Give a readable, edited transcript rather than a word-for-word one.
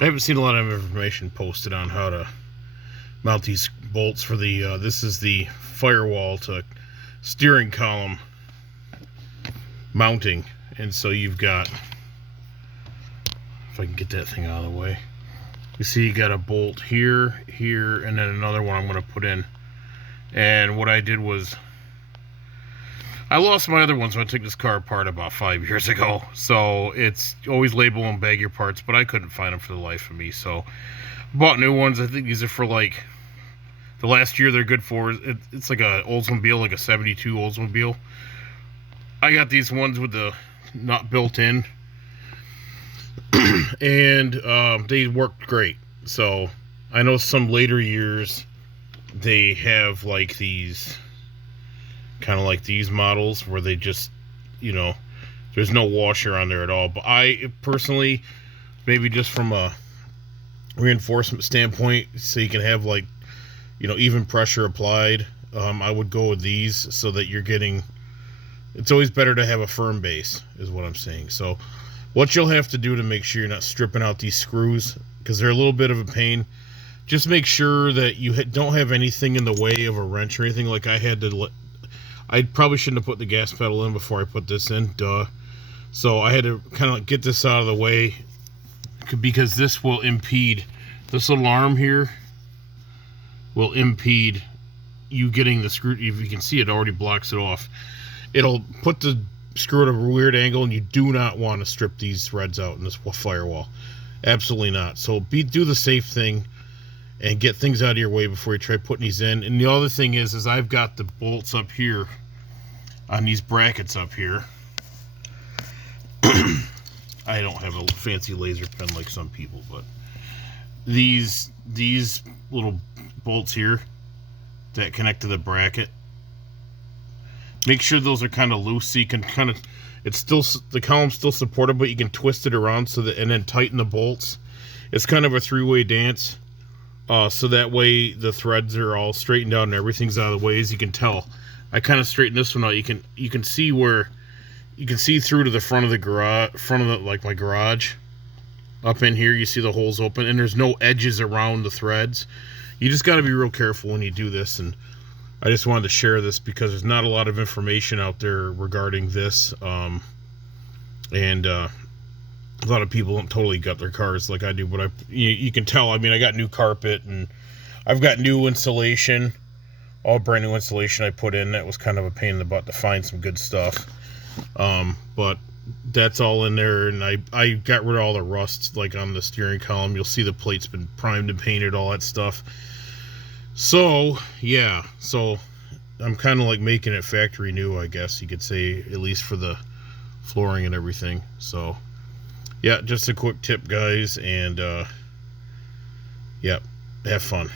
I haven't seen a lot of information posted on how to mount these bolts for the, this is the firewall to steering column mounting. And so you've got, if I can get that thing out of the way, you see you got a bolt here, here, and then another one I'm going to put in. And what I did was, I lost my other ones when I took this car apart about 5 years ago. So it's always label and bag your parts, but I couldn't find them for the life of me. So I bought new ones. I think these are for like, the last year they're good for. It's like a Oldsmobile, like a 72 Oldsmobile. I got these ones with the nut built in. And they worked great. So I know some later years they have like these, kind of like these models where they just, you know, there's no washer on there at all. But I personally, maybe just from a reinforcement standpoint, so you can have like, you know, even pressure applied, I would go with these so that you're getting, it's always better to have a firm base is what I'm saying. So what you'll have to do to make sure you're not stripping out these screws, because they're a little bit of a pain, just make sure that you don't have anything in the way of a wrench or anything. Like I had to, I probably shouldn't have put the gas pedal in before I put this in, duh. So I had to kind of get this out of the way, because this will impede, this little arm here will impede you getting the screw. If you can see, it already blocks it off. It'll put the screw at a weird angle, and you do not want to strip these threads out in this firewall. Absolutely not. So do the safe thing and get things out of your way before you try putting these in. And the other thing is I've got the bolts up here on these brackets up here. I don't have a fancy laser pen like some people, but these little bolts here that connect to the bracket, make sure those are kind of loose so you can kind of, it's still, the column's still supported, but you can twist it around so that, and then tighten the bolts. It's kind of a three-way dance, so that way the threads are all straightened out and everything's out of the way. As you can tell, I kind of straightened this one out. You can see where, you can see through to the front of the garage, like my garage. Up in here, you see the holes open, and there's no edges around the threads. You just got to be real careful when you do this, and I just wanted to share this because there's not a lot of information out there regarding this, and a lot of people don't totally gut their cars like I do, but you can tell. I mean, I got new carpet, and I've got new insulation, all brand new insulation I put in. That was kind of a pain in the butt to find some good stuff, but that's all in there, and I got rid of all the rust, like on the steering column. You'll see the plate's been primed and painted, all that stuff. So yeah, so I'm kind of like making it factory new, I guess you could say, at least for the flooring and everything. So yeah, just a quick tip, guys, and yeah, have fun.